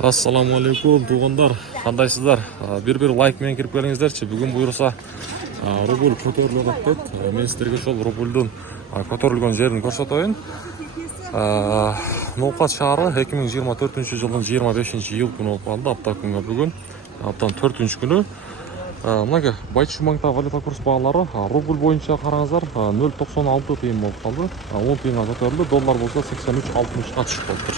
Assalamu alaikum туғандар, қандайсыздар? Bir лайк мен кіріп келіңіздерші. Бүгін бұйырса рубль көтеріліп кетті. Мен сіздерге сол рубльдің көтерілген жерін көрсетейін. Ноқат шары 2024 жылдың 25 ел күні болып қалды. Апта күнгі бүгін. Аптаның 4 күні. Мынағы Байтшы маңта валюта курс бағалары рубль бойынша қараңыздар 0.96 тиын болып қалды. 10 тиынға көтерілді. Доллар болса 83.60-қа түсіп қалды.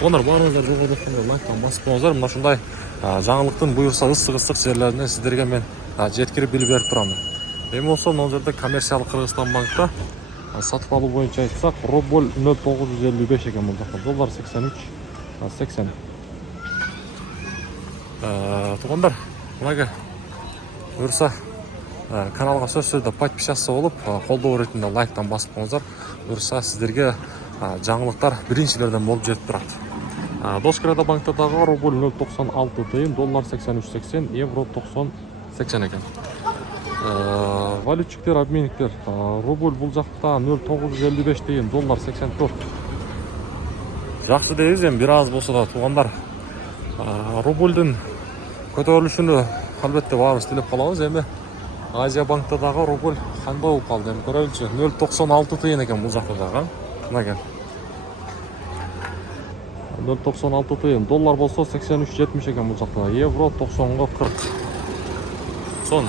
Ондар барыңыздар жоғарыдыққанда лайктан басып қойыңыздар. Мына шындай жаңалықтың бұйырса ыстық жерлеріне сіздерге мен жеткіріп біліп беріп тұрамын. Мен болса мына жерде коммерциялық Қырғызстан банкта сатып алу бойынша айтсақ, рубль 0.955 екен бұл жақта. Доллар 83.80. Туғандар, мынағы бұйырса каналға сөзді подписаться болып, қолдау ретінде лайктан басып қойыңыздар. Бұйырса сіздерге жаңалықтар біріншілерден болып жетіп тұрады. Доскрада банктадағы рубль 0.96 тиын, доллар 83.80, евро 90.80 екен. Валютчиктер, обменниктер, рубль бұл жақта 0.955 тиын, доллар 84. Жақсы дейіз, бір аз болса да туғандар. Рубльдің көтерілішіні әлбетте барымыз тілеп қаламыз. Енді Азия банктадағы рубль қандай болып қалды? Көрелікші 0.96 тиын екен бұл жақтадағы. 0.96 тиын, доллар болса 83.70 екен бұл жақта, евро 90-ға 40. Сон